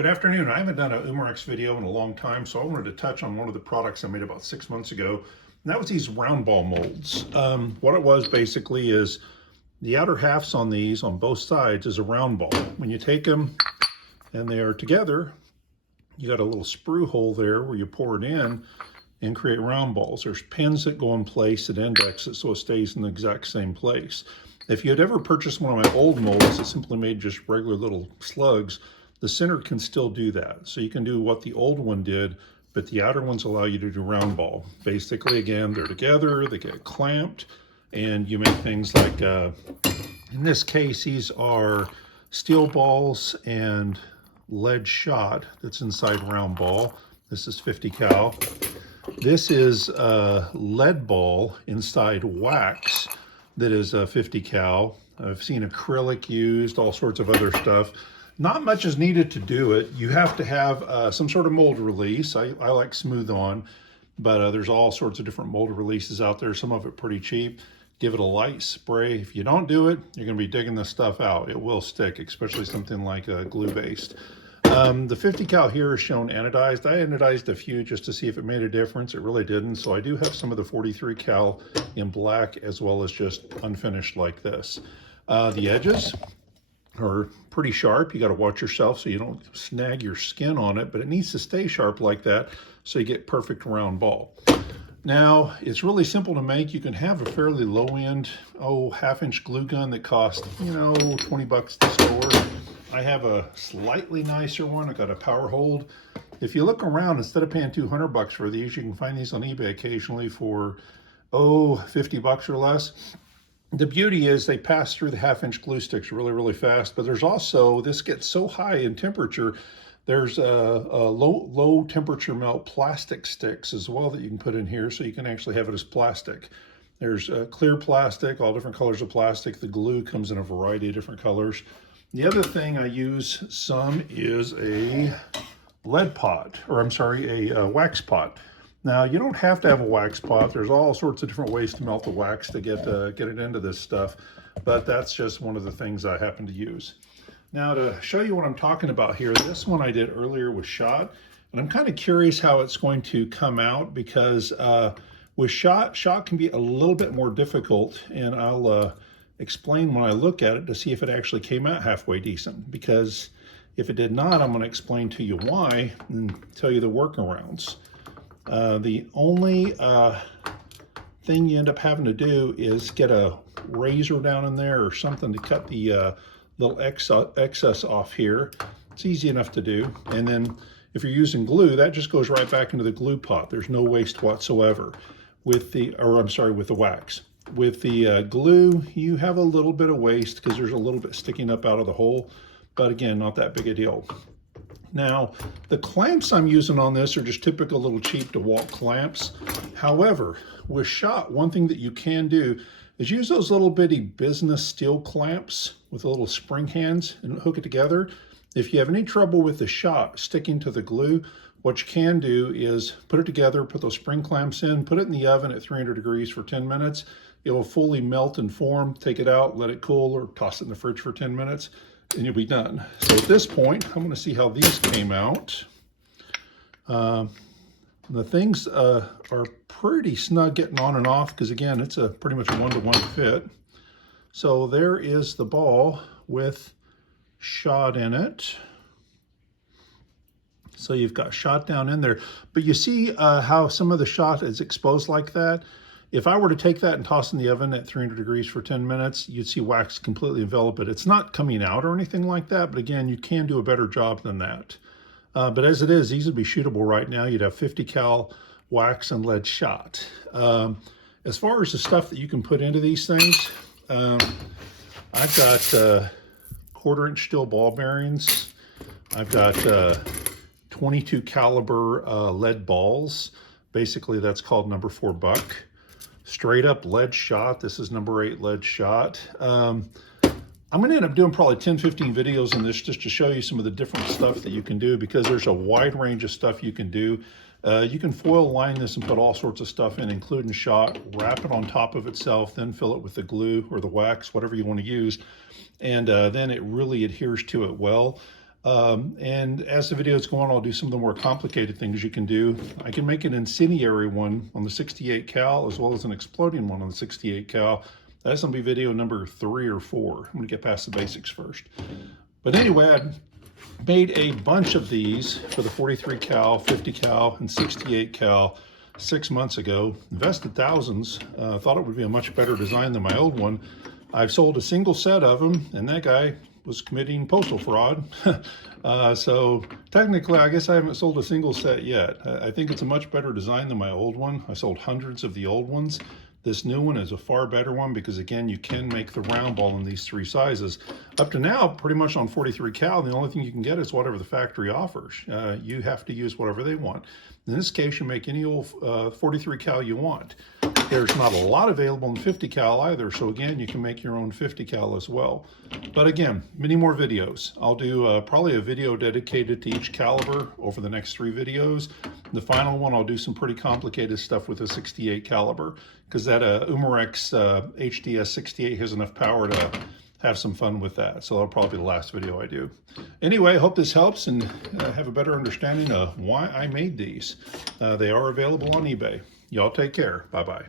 Good afternoon. I haven't done a Umarex video in a long time, so I wanted to touch on one of the products I made about 6 months ago, and that was these round ball molds. What it was basically is the outer halves on these on both sides is a round ball. When you take them and they are together, you got a little sprue hole there where you pour it in and create round balls. There's pins that go in place that index it so it stays in the exact same place. If you had ever purchased one of my old molds that simply made just regular little slugs, the center can still do that. So you can do what the old one did, but the outer ones allow you to do round ball. Basically, again, they're together, they get clamped, and you make things like, in this case, these are steel balls and lead shot that's inside round ball. This is 50 cal. This is a lead ball inside wax that is 50 cal. I've seen acrylic used, all sorts of other stuff. Not much is needed to do it. You have to have some sort of mold release. I like smooth on, but there's all sorts of different mold releases out there, some of it pretty cheap. Give it a light spray. If you don't do it, you're gonna be digging this stuff out. It will stick, especially something like glue-based. The 50 cal here is shown anodized. I anodized a few just to see if it made a difference. It really didn't. So I do have some of the 43 cal in black as well as just unfinished like this. The edges are pretty sharp. You got to watch yourself so you don't snag your skin on it, but it needs to stay sharp like that so you get perfect round ball. Now, it's really simple to make. You can have a fairly low end, half-inch glue gun that costs, 20 bucks at the store. I have a slightly nicer one. I got a power hold. If you look around, instead of paying 200 bucks for these, you can find these on eBay occasionally for, 50 bucks or less. The beauty is they pass through the half-inch glue sticks really, really fast, but there's also, this gets so high in temperature, there's a low temperature melt plastic sticks as well that you can put in here, so you can actually have it as plastic. There's clear plastic, all different colors of plastic. The glue comes in a variety of different colors. The other thing I use some is a lead pot, or I'm sorry, a wax pot. Now, you don't have to have a wax pot. There's all sorts of different ways to melt the wax to get it into this stuff, but that's just one of the things I happen to use. Now, to show you what I'm talking about here, this one I did earlier with shot, and I'm kind of curious how it's going to come out because with shot can be a little bit more difficult, and I'll explain when I look at it to see if it actually came out halfway decent, because if it did not, I'm going to explain to you why and tell you the workarounds. The only thing you end up having to do is get a razor down in there or something to cut the little excess off here. It's easy enough to do. And then if you're using glue, that just goes right back into the glue pot. There's no waste whatsoever with the wax. With the glue, you have a little bit of waste because there's a little bit sticking up out of the hole, but again, not that big a deal. Now, the clamps I'm using on this are just typical little cheap DeWalt clamps. However, with shot, one thing that you can do is use those little bitty business steel clamps with the little spring hands and hook it together. If you have any trouble with the shot sticking to the glue, what you can do is put it together, put those spring clamps in, put it in the oven at 300 degrees for 10 minutes. It will fully melt and form. Take it out, let it cool, or toss it in the fridge for 10 minutes. And you'll be done. So at this point, I'm going to see how these came out. The things are pretty snug getting on and off because again, it's a pretty much one-to-one fit. So there is the ball with shot in it. So you've got shot down in there, but you see how some of the shot is exposed like that. If I were to take that and toss in the oven at 300 degrees for 10 minutes, you'd see wax completely envelop it. It's not coming out or anything like that, but again, you can do a better job than that. But as it is, these would be shootable right now. You'd have 50 cal wax and lead shot. As far as the stuff that you can put into these things, I've got 1/4 inch steel ball bearings. I've got 22 caliber lead balls. Basically, that's called number 4 buck. Straight up lead shot. This is number 8 lead shot. I'm going to end up doing probably 10-15 videos on this just to show you some of the different stuff that you can do because there's a wide range of stuff you can do. You can foil line this and put all sorts of stuff in, including shot, wrap it on top of itself, then fill it with the glue or the wax, whatever you want to use. And then it really adheres to it well. And as the videos go on, I'll do some of the more complicated things you can do. I can make an incendiary one on the 68 cal as well as an exploding one on the 68 cal. That's going to be video number 3 or 4. I'm going to get past the basics first. But anyway, I made a bunch of these for the 43 cal, 50 cal, and 68 cal 6 months ago. Invested thousands. Thought it would be a much better design than my old one. I've sold a single set of them, and that guy was committing postal fraud. So technically, I guess I haven't sold a single set yet. I think it's a much better design than my old one. I sold hundreds of the old ones. This new one is a far better one because, again, you can make the round ball in these 3 sizes. Up to now, pretty much on 43 cal, the only thing you can get is whatever the factory offers. You have to use whatever they want. In this case, you make any old 43 cal you want. There's not a lot available in 50 cal either, so again, you can make your own 50 cal as well. But again, many more videos. I'll do probably a video dedicated to each caliber over the next 3 videos. The final one, I'll do some pretty complicated stuff with a 68 caliber, because that Umarex HDS 68 has enough power to have some fun with that. So that'll probably be the last video I do. Anyway, I hope this helps and have a better understanding of why I made these. They are available on eBay. Y'all take care. Bye-bye.